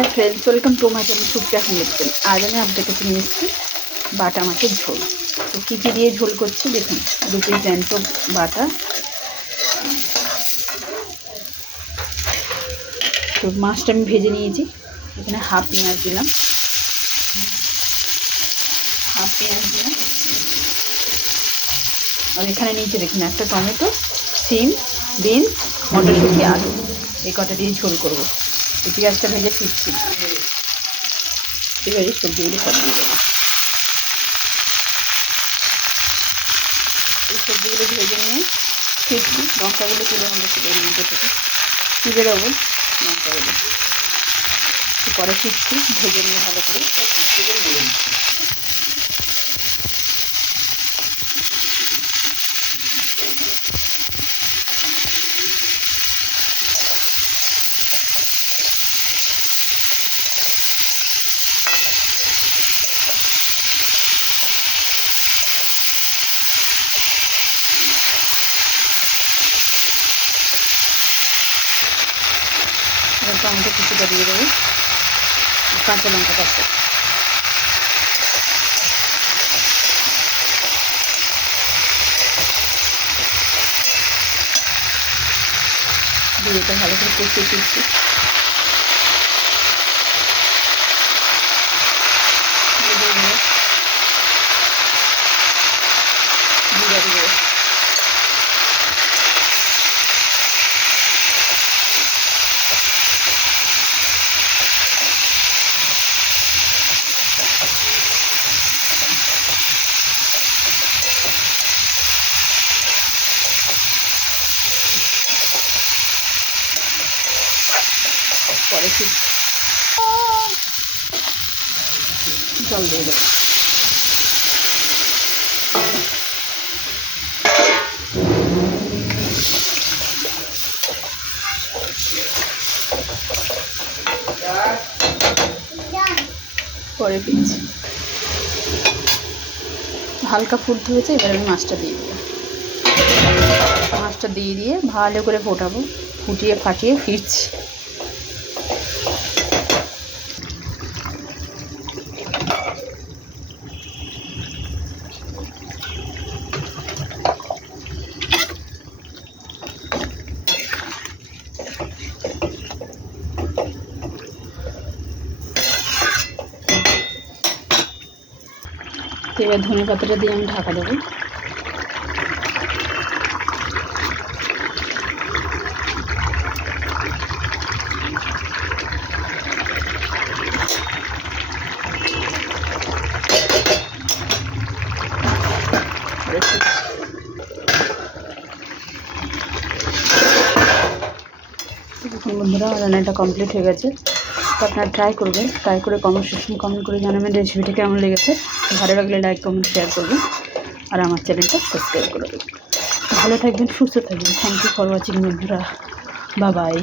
Hi friends, welcome to my channel Supriya এখন লিখবেন। আজ আমি আপনাদের কাছে নিয়ে এসেছি বাটা মাছের ঝোল। তো কী কী দিয়ে ঝোল করছি দেখুন। 2 পিস জ্যান্ত বাটা, তো মাছটা আমি ভেজে নিয়েছি। এখানে হাফ পেঁয়াজ দিলাম, আর এখানে নিচে দেখুন একটা টমেটো, সিম, বিনস, মটরশুঁটি, আলু, এই কটা দিয়ে ঝোল করবো। তো পেঁয়াজটা ভেজে ফিরছি, এবারে সবজিগুলো সব দিয়ে দেবো। এই সবজিগুলো ভেজে নিয়ে ফিরছি, লঙ্কাগুলো তুলে মধ্যে মধ্যে থেকে তুলে দেবো লঙ্কাগুলো। পরে ফিরছি, ভেজে নিয়ে ভালো করে টমেটো কিছুটা দিয়ে দেবো, কাঁচা লঙ্কা পাঁচটা দিয়ে এটা ভালো করে কষিয়ে ফিরছি। জিরা দিয়ে পরে ফিরছি, জল দিয়ে দেবো। পরে ফিরছি, হালকা ফুটতে হয়েছে। এবার আমি মাছটা দিয়ে দেবো। মাছটা দিয়ে ভালো করে ফোটাবো, ফুটিয়ে ফাটিয়ে ফিরছি। এবার ধনে পাতাটা দিয়ে আমি ঢাকা দেবো। দেখুন বন্ধুরা, রান্নাটা কমপ্লিট হয়ে গেছে। তো আপনারা ট্রাই করবেন, ট্রাই করে কমেন্ট সেকশনে কমেন্ট করে জানাবেন রেসিপিটা কেমন লেগেছে। ভালো লাগলে লাইক কমেন্ট শেয়ার করবেন, আর আমার চ্যানেলটা সাবস্ক্রাইব করবেন। ভালো থাকবেন, সুস্থ থাকবেন। থ্যাংক ইউ ফর ওয়াচিং বন্ধুরা, বাই বাই।